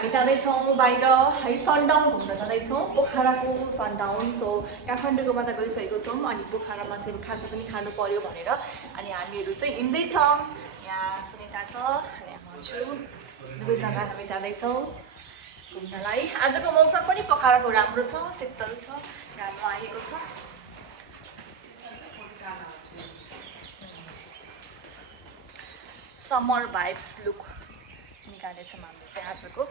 हामी जाँदैछौँ बाहिर है सनडाउन घुम्न जाँदैछौँ पोखराको सनडाउन। सो काठमाडौँको मजा गरिसकेको छौँ अनि पोखरामा चाहिँ खाजा पनि खानु पर्यो भनेर अनि हामीहरू चाहिँ हिँड्दैछौँ। यहाँ सुनिता छ अनि म छु, दुवैजना हामी जाँदैछौँ घुम्नलाई। आजको मौसम पनि पोखराको राम्रो छ, शीतल छ, घाम आएको छ। समर भाइब्स लुक निकालेछौँ हामीले चाहिँ आजको।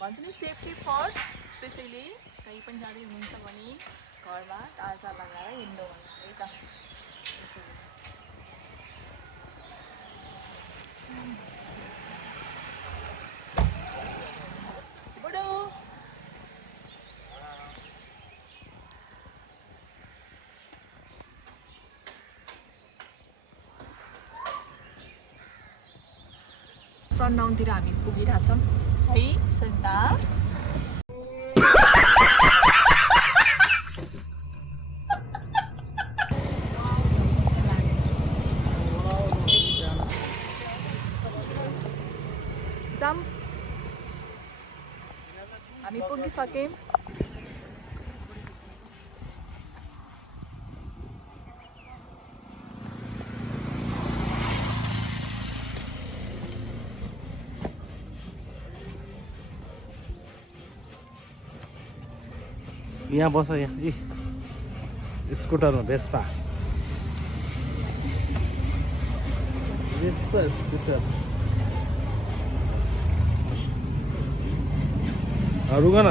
भन्छु नि सेफ्टी फर्स्ट, त्यसैले कहीँ पनि जाँदै हुनुहुन्छ भने घरमा ताजा लगाएर हिँड्नु होला है त। त्यसैले बुढो सनडाउनतिर हामी पुगिरहेछौँ है सन्ता। जाम हामी पुगिसक्यौँ। यहाँ बस, यहाँ स्कुटरमा भेस्पा स्कुटर रुक न।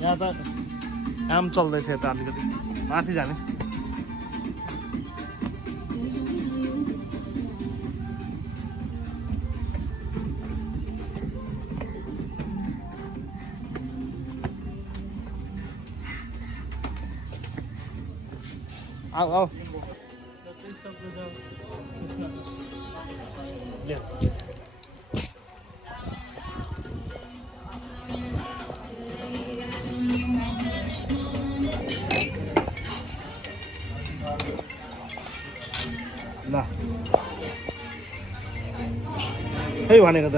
यहाँ त काम चल्दैछ यता अलिकति माथि जाने। आओ आओ ल खै भनेको त।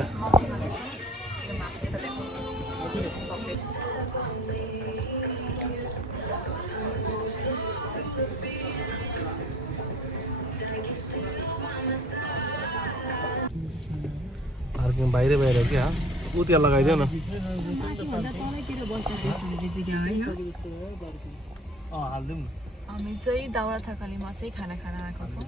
पार्किङ बाहिर बाहिर क्या ऊ त्यहाँ लगाइदेऊ न। हालिदिउँ न। हामी चाहिँ दाउरा थकालीमा चाहिँ खाना खान आएको छौँ।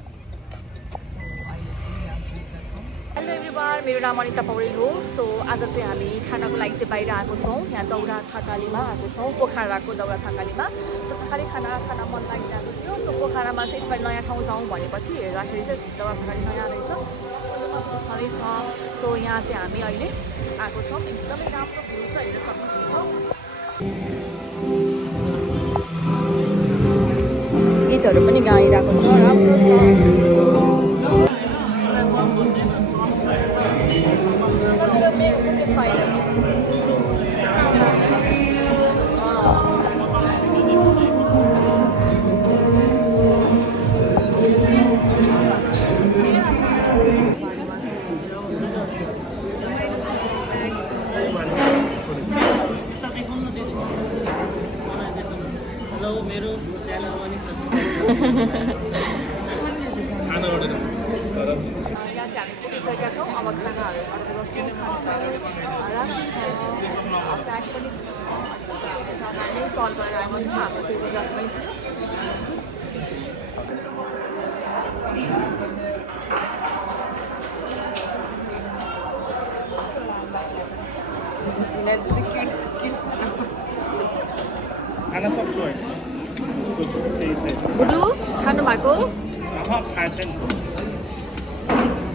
हेलो एभ्रिवान, मेरो नाम अनिता पौडेल हो। सो आज चाहिँ हामी खानाको लागि चाहिँ बाहिर आएको छौँ। यहाँ दाउरा थकालीमा आएको छौँ, पोखराको दाउरा थकालीमा। सो थकाली खाना खान मन लागिरहेको थियो। सो पोखरामा चाहिँ यसपालि नयाँ ठाउँ जाउँ भनेपछि हेर्दाखेरि चाहिँ दाउरा थकाली नयाँ रहेछ, छँदै छ। सो यहाँ चाहिँ हामी अहिले आएको छौँ। एकदमै राम्रो भ्यू छ, हेर्न सक्नुहुन्छ। गीतहरू पनि गाइरहेको छ, राम्रो छ। हेलो, मेरो च्यानल पनि सब्स्क्राइब खाना अर्डर गरौँ। यहाँ चाहिँ हामी पुगिसकेका छौँ। अब खानाहरू अर्डर गर्छौँ। प्याक पनि हामी कल गरेर आएको थियो, हाम्रो चाहिँ रिजर्भमै थियो। खाना सक्छु है बुडु खानु भएको? थाहा छैन।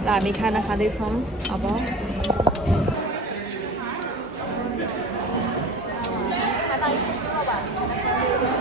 हामी खाना खाँदैछौँ अब। आइसक्यो अब हामी